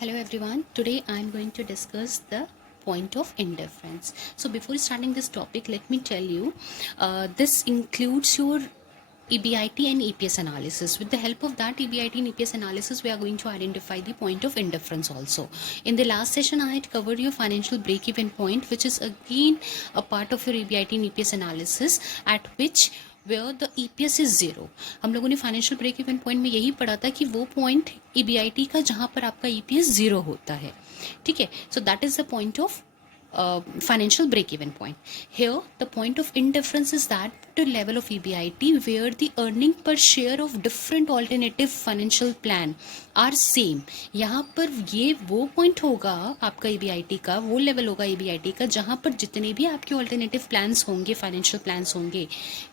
Hello everyone, today I am going to discuss the point of indifference. So before starting this topic, let me tell you, this includes your EBIT and EPS analysis. With the help of that EBIT and EPS analysis, we are going to identify the point of indifference also. In the last session, I had covered your financial break-even point, which is again a part of your EBIT and EPS analysis, at which where the EPS is zero. हम लोगों ने financial break even point में यही पढ़ा था कि वो point EBIT का जहाँ पर आपका EPS ज़ीरो होता है. ठीक है, so that is the point of financial break-even point. Here, the point of indifference is that the level of EBIT where the earning per share of different alternative financial plan are same. यहाँ पर ये वो point होगा आपका EBIT का, वो level होगा EBIT का जहाँ पर जितने भी आपके ऑल्टरनेटिव प्लान्स होंगे, फाइनेंशियल प्लान्स होंगे,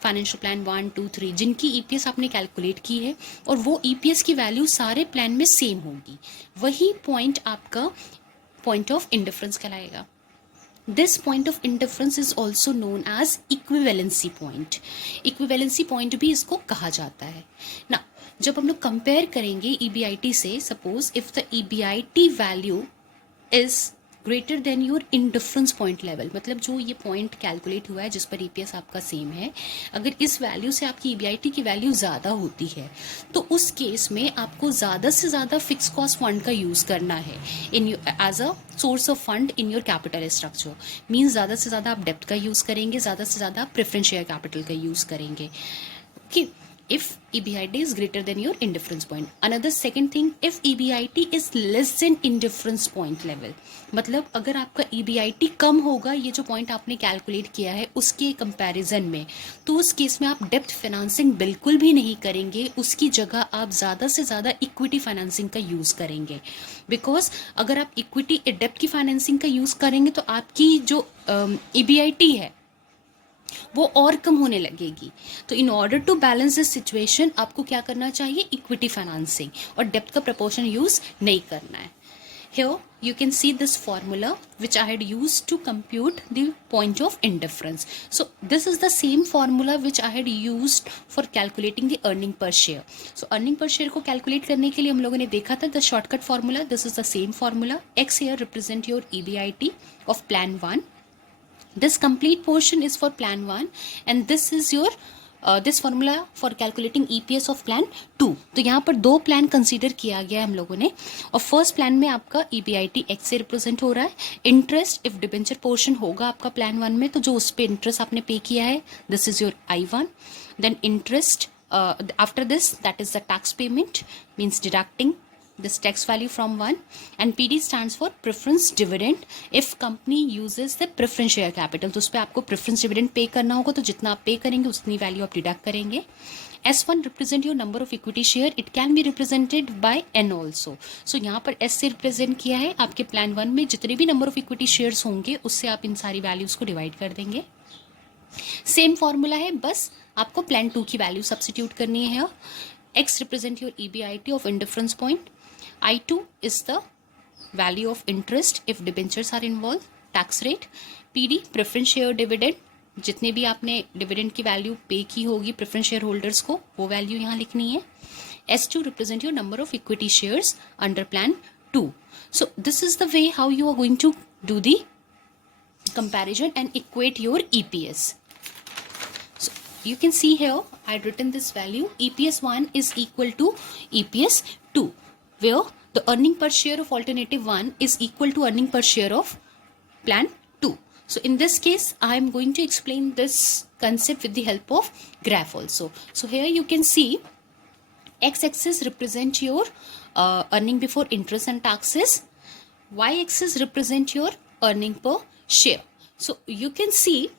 फाइनेंशियल प्लान 1, 2, 3, जिनकी EPS आपने कैलकुलेट की है और वो EPS की वैल्यू सारे प्लान में सेम होगी, वही पॉइंट आपका पॉइंट ऑफ इंडिफरेंस कहलाएगा. This point of indifference is also known as equivalency point. Equivalency point भी इसको कहा जाता है. Now, जब हम लोग कंपेयर करेंगे EBIT से, suppose if the EBIT value is greater than your indifference point level, मतलब जो ये पॉइंट कैलकुलेट हुआ है जिस पर EPS आपका सेम है, अगर इस वैल्यू से आपकी EBIT की वैल्यू ज़्यादा होती है तो उस केस में आपको ज़्यादा से ज़्यादा फिक्स कॉस्ट फंड का यूज़ करना है in as a source of fund in your capital structure. Means ज़्यादा से ज़्यादा आप डेप्ट का यूज़ करेंगे, ज़्यादा से ज़्यादा आप प्रेफरेंस शेयर कैपिटल का यूज़ करेंगे. Okay, if EBIT is greater than your indifference point. Another second thing, if EBIT is less than indifference point level, मतलब अगर आपका EBIT कम होगा ये जो पॉइंट आपने कैलकुलेट किया है उसके कंपैरिजन में, तो उस केस में आप डेप्थ फाइनेंसिंग बिल्कुल भी नहीं करेंगे, उसकी जगह आप ज़्यादा से ज़्यादा इक्विटी फाइनेंसिंग का यूज़ करेंगे. बिकॉज अगर आप इक्विटी डेप्थ की फाइनेंसिंग का यूज़ करेंगे तो आपकी जो EBIT है वो और कम होने लगेगी. तो in order to balance this situation आपको क्या करना चाहिए, इक्विटी फाइनेंसिंग और डेप्थ का प्रपोर्शन यूज नहीं करना है. Here you can see this formula which I had used to compute the point of indifference. So this is the same formula which I had used for calculating the earning per share. So earning per share को calculate करने के लिए हम लोगों ने देखा था the shortcut formula. This is the same formula. X here represent your EBIT of plan 1. This complete portion is for plan 1 and this is your this formula for calculating EPS of plan 2. तो यहाँ पर दो plan consider किया गया है हम लोगों ने, और फर्स्ट प्लान में आपका EBIT X से रिप्रेजेंट हो रहा है. इंटरेस्ट इफ डिबेंचर पोर्शन होगा आपका प्लान 1 में, तो जो उस पर इंटरेस्ट आपने पे किया है, this is your I1. Then interest after this, that is the tax payment, means deducting this tax value from 1, and PD stands for preference dividend if company uses the preference share capital. तो उस पर आपको preference dividend पे करना होगा, तो जितना आप पे करेंगे उतनी वैल्यू आप डिडक्ट करेंगे. S1 represent your number of equity share. It can be represented by N also. So यहाँ पर S से represent किया है आपके प्लान 1 में जितने भी number of equity shares होंगे उससे आप इन सारी वैल्यूज को डिवाइड कर देंगे. सेम फॉर्मूला है, बस आपको प्लान 2 की वैल्यू सब्सटीट्यूट करनी है. X represent your EBIT of indifference point. I2 is the value of interest if debentures are involved, tax rate. PD preference share dividend, जितने भी आपने डिविडेंड की वैल्यू पे की होगी प्रेफरेंस शेयर होल्डर्स को, वो वैल्यू यहाँ लिखनी है. S2 represent your number of equity shares under plan 2. So this is the way how you are going to do the comparison and equate your EPS. So you can see here I had written this value, EPS 1 is equal to EPS 2, where the earning per share of alternative 1 is equal to earning per share of plan 2. So in this case, I am going to explain this concept with the help of graph also. So here you can see x-axis represent your earning before interest and taxes, y-axis represent your earning per share. So you can see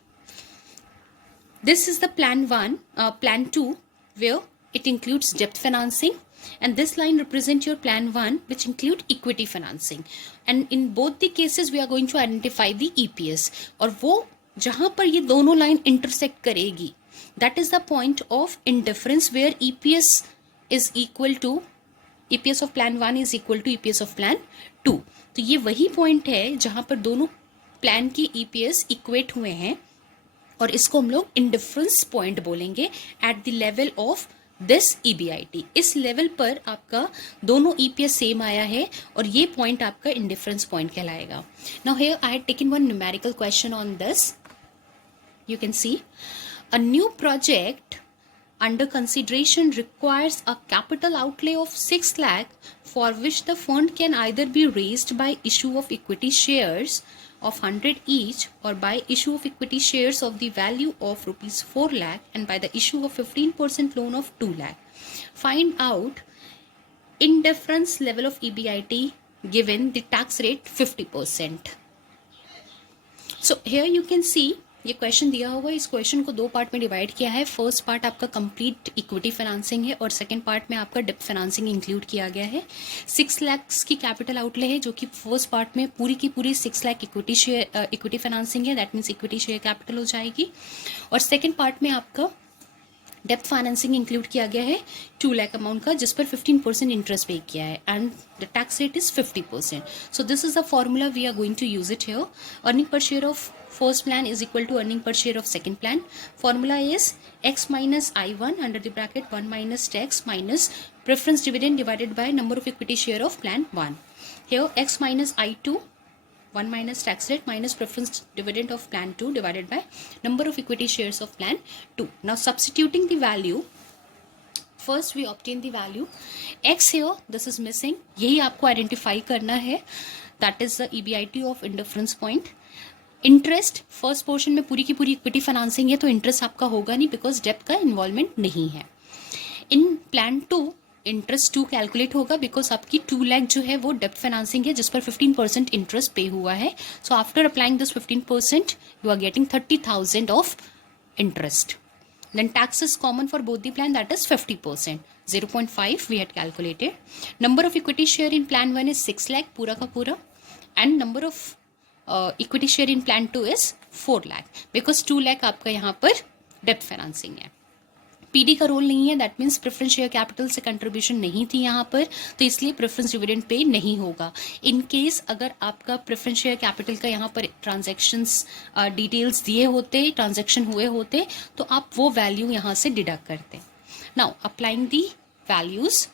this is the plan 1, plan 2, where it includes debt financing, and this line represent your plan 1 which include equity financing, and in both the cases we are going to identify the EPS. और वो जहाँ पर ये दोनों line intersect करेगी, that is the point of indifference where EPS is equal to EPS of plan 1 is equal to EPS of plan 2. तो ये वही पॉइंट है जहाँ पर दोनों प्लान की EPS इक्वेट हुए हैं, और इसको हम लोग इंडिफरेंस पॉइंट बोलेंगे at the level of this EBIT. इस लेवल पर आपका दोनों ईपीएस सेम आया है और ये पॉइंट आपका इंडिफरेंस पॉइंट कहलाएगा। Now here I had taken one numerical question on this. You can see a new project under consideration requires a capital outlay of 6 lakh, for which the fund can either be raised by issue of equity shares of 100 each or by issue of equity shares of the value of rupees 4 lakh and by the issue of 15% loan of 2 lakh. Find out indifference level of EBIT given the tax rate 50%. So here you can see ये question दिया हुआ है। इस question को दो part में divide किया है। फर्स्ट पार्ट आपका कंप्लीट इक्विटी फाइनेंसिंग है और सेकंड पार्ट में आपका डेब्ट फाइनेंसिंग इंक्लूड किया गया है। 6 लाख की कैपिटल आउटले है जो कि फर्स्ट पार्ट में पूरी की पूरी 6 लाख इक्विटी फाइनेंसिंग है, that means equity share capital हो जाएगी। और सेकेंड पार्ट में आपका डेप्थ फाइनेंसिंग इंक्लूड किया गया है 2 लाख अमाउंट का, जिस पर 15% इंटरेस्ट पे किया है and the tax rate is 50%. So this is the formula we are going to use it here. Earning per share of first plan is equal to earning per share of second plan. Formula is x minus I1 under the bracket 1 minus tax minus preference dividend divided by number of equity share of plan 1. Here x minus I2 1 minus tax rate minus preference dividend of plan 2 divided by number of equity shares of plan 2. Now substituting the value, first we obtain the value x. here this is missing, यही आपको identify करना है, that is the EBIT of indifference point. Interest first portion में पूरी की पूरी equity financing है तो इंटरेस्ट आपका होगा नहीं बिकॉज डेप्थ का इन्वॉल्वमेंट नहीं है. इन प्लान 2 इंटरेस्ट 2 कैलकुलेट होगा बिकॉज आपकी 2 लाख जो है वो डेप्थ फाइनेंसिंग है जिस पर 15% इंटरेस्ट पे हुआ है. So after applying this 15% you are getting 30,000 of interest. Then tax is common for both the plan, that is 50%. 0.5 we had calculated. Number of equity share in plan 1 is 6 lakh पूरा का पूरा and number of equity share in plan 2 is 4 lakh because 2 lakh आपका यहाँ पर depth financing है. PD का role नहीं है, that means preference share capital से कंट्रीब्यूशन नहीं थी यहाँ पर, तो इसलिए प्रेफरेंस डिविडेंड पे नहीं होगा. इन केस अगर आपका प्रेफरेंस शेयर कैपिटल का यहाँ पर ट्रांजैक्शंस डिटेल्स दिए होते, ट्रांजैक्शन हुए होते, तो आप वो वैल्यू यहाँ से डिडक्ट करते. Now applying the values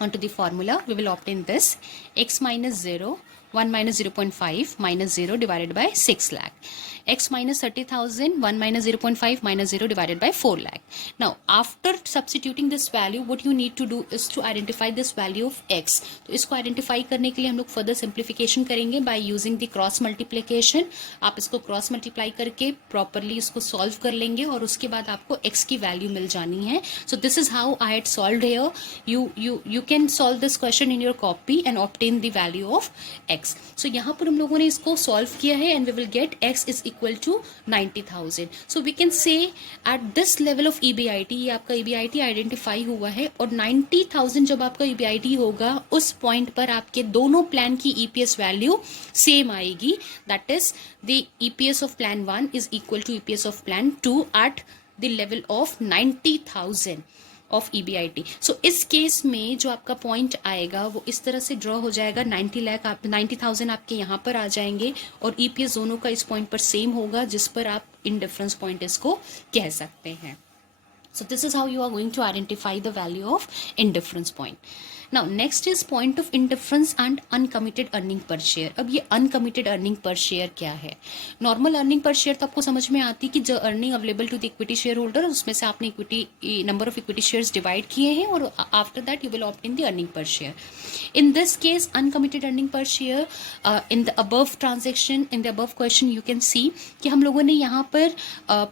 onto the formula, we will obtain this x minus 0 1 minus 0.5 minus 0 divided by 6 lakh, x minus 30,000 1 minus 0.5 minus 0 divided by 4 lakh. Now after substituting this value, what you need to do is to identify this value of x. तो इसको identify करने के लिए हम लोग further simplification करेंगे by using the cross multiplication. आप इसको क्रॉस मल्टीप्लाई करके प्रॉपरली इसको सॉल्व कर लेंगे और उसके बाद आपको x की वैल्यू मिल जानी है. So this is how I had solved here. you can solve this question in your copy and obtain the value of x. So यहाँ पर हम लोगों ने इसको solve किया है and we will get x is equal to 90,000. So we can say at this level of EBIT, ये आपका EBIT identify हुआ है और 90,000 जब आपका EBIT होगा उस पॉइंट पर आपके दोनों प्लान की EPS वैल्यू सेम आएगी. That is the EPS of plan 1 is equal to EPS of plan 2 at the level of 90,000 of EBIT. सो इस केस में जो आपका पॉइंट आएगा वो इस तरह से ड्रॉ हो जाएगा. 90,000 आपके यहाँ पर आ जाएंगे और EPS दोनों का इस पॉइंट पर सेम होगा जिस पर आप इनडिफरेंस पॉइंट इसको कह सकते हैं. So this is how you are going to identify the value of indifference point. Now next is point of indifference and uncommitted earning per share. अब ये uncommitted earning per share क्या है? Normal earning per share तो आपको समझ में आती है कि जो earning available to the equity shareholder उसमें से आपने equity number of equity shares divide किए हैं और after that you will obtain the earning per share. In this case, uncommitted earning per share in the above transaction, in the above question, you can see कि हम लोगों ने यहाँ पर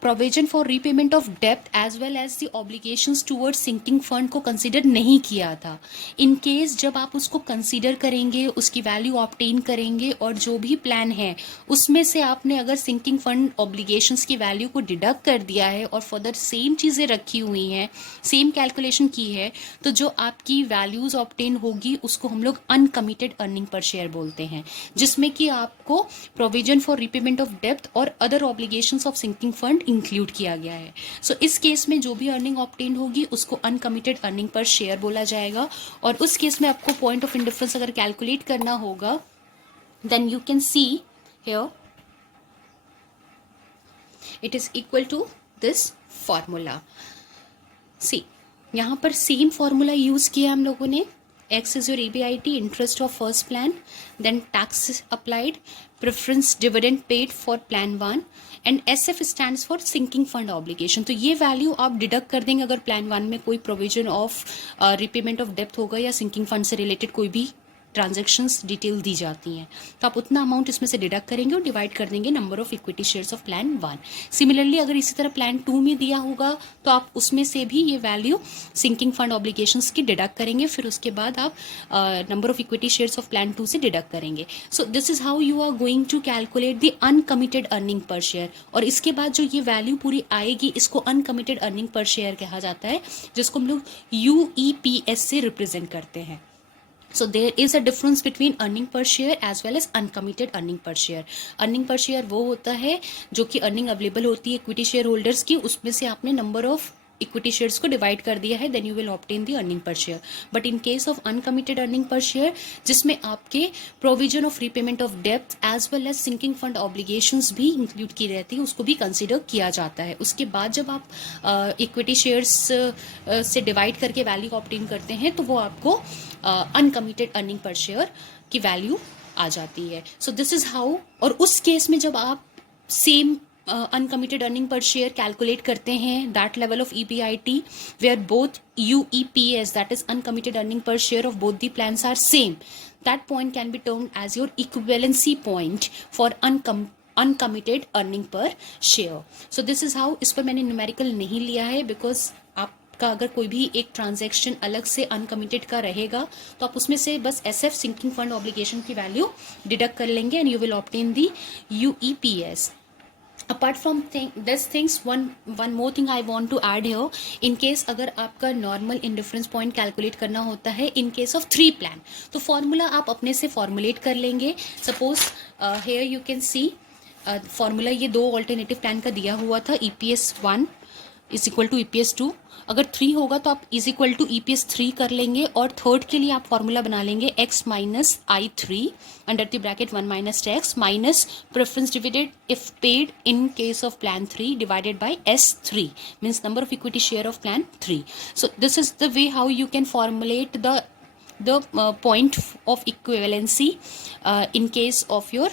provision for repayment of debt as well as the obligations towards sinking fund को consider नहीं किया था. In case जब आप उसको consider करेंगे, उसकी value obtain करेंगे और जो भी plan है उसमें से आपने अगर sinking fund obligations की value को deduct कर दिया है और further same चीज़ें रखी हुई हैं, same calculation की है, तो जो आपकी values obtain होगी उसको हम लोग अनकमिटेड अर्निंग पर शेयर बोलते हैं, जिसमें कि आपको प्रोविजन फॉर रीपेमेंट ऑफ डेब्ट और other obligations of sinking fund include किया गया है. सो इस केस में जो भी अर्निंग ऑब्टेन होगी उसको अनकमिटेड अर्निंग पर शेयर बोला जाएगा. और उस केस में आपको पॉइंट ऑफ इंडिफरेंस अगर कैलकुलेट करना होगा then you can see here it is equal to this formula. See यहाँ पर सेम फॉर्मूला यूज़ किया हम लोगों ने. X is your EBIT, interest of first plan, then tax applied, preference dividend paid for plan 1, and SF stands for sinking fund obligation. तो ये value आप deduct कर देंगे अगर प्लान 1 में कोई provision of repayment of depth होगा या सिंकिंग फंड से रिलेटेड कोई भी ट्रांजैक्शंस डिटेल दी जाती हैं, तो आप उतना अमाउंट इसमें से डिडक्ट करेंगे और डिवाइड कर देंगे number of equity shares of plan 1. Similarly अगर इसी तरह प्लान 2 में दिया होगा तो आप उसमें से भी ये वैल्यू सिंकिंग फंड ऑब्लिगेशंस की डिडक्ट करेंगे, फिर उसके बाद आप number of equity shares of plan 2 से डिडक्ट करेंगे. So this is how you are going to calculate the uncommitted earning per share. और इसके बाद जो ये वैल्यू पूरी आएगी इसको अनकमिटेड अर्निंग पर शेयर कहा जाता है, जिसको हम लोग UEPS से रिप्रेजेंट करते हैं. So there is a difference between earning per share as well as uncommitted earning per share. Earning per share वो होता है जो कि अर्निंग अवेलेबल होती है इक्विटी शेयर होल्डर्स की, उसमें से आपने नंबर ऑफ इक्विटी शेयर्स को डिवाइड कर दिया है, then you will obtain the earning per share. But in case of uncommitted earning per share, जिसमें आपके प्रोविजन ऑफ रीपेमेंट ऑफ डेप्थ as well as sinking fund obligations भी include की रहती है, उसको भी कंसिडर किया जाता है. उसके बाद जब आप इक्विटी शेयर्स से डिवाइड करके वैल्यू ऑब्टेन करते हैं तो वो आपको अनकमिटेड अर्निंग पर शेयर की वैल्यू आ जाती है. So this is how. और उस केस में जब आप same uncommitted earning per share calculate करते हैं, that level of EBIT where both UEPS, that is uncommitted earning per share of both the plans are same, that point can be termed as your equivalency point for uncommitted earning per share. So this is how. इस पर मैंने numerical नहीं लिया है because का अगर कोई भी एक ट्रांजैक्शन अलग से अनकमिटेड का रहेगा तो आप उसमें से बस SF सिंकिंग फंड ऑब्लिगेशन की वैल्यू डिडक्ट कर लेंगे and you will obtain the UEPS. Apart from this things, one more thing I want to add here. In case अगर आपका नॉर्मल इंडिफरेंस पॉइंट कैलकुलेट करना होता है इन केस ऑफ 3 प्लान, तो formula आप अपने से फॉर्मुलेट कर लेंगे. Suppose here you can see formula ये 2 ऑल्टरनेटिव प्लान का दिया हुआ था. EPS 1 is equal to EPS 2. अगर 3 होगा तो आप इज इक्वल टू EPS 3 कर लेंगे, और थर्ड के लिए आप फॉर्मूला बना लेंगे x minus I3 under the bracket 1 minus tax minus preference dividend if paid in case of plan 3 divided by S3 means number of equity share of plan 3. So this is the way how you can formulate the point of equivalency in case of your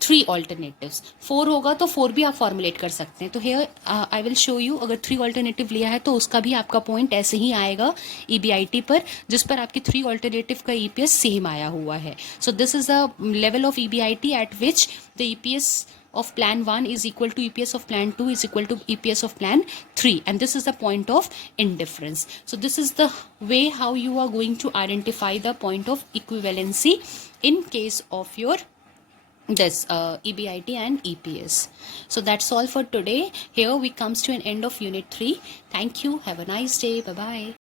3 alternatives. 4 होगा तो 4 भी आप formulate कर सकते हैं. तो here I will show you, अगर 3 alternative लिया है तो उसका भी आपका पॉइंट ऐसे ही आएगा EBIT पर, जिस पर आपकी 3 ऑल्टरनेटिव का EPS सेम आया हुआ है. So this is the level of EBIT eight which the EPS of plan 1 is equal to EPS of plan 2 is equal to EPS of plan 3, and this is the point of indifference. So this is the way how you are going to identify the point of equivalency in case of your this EBIT and EPS. So that's all for today. Here we comes to an end of unit 3. Thank you. Have a nice day. Bye bye.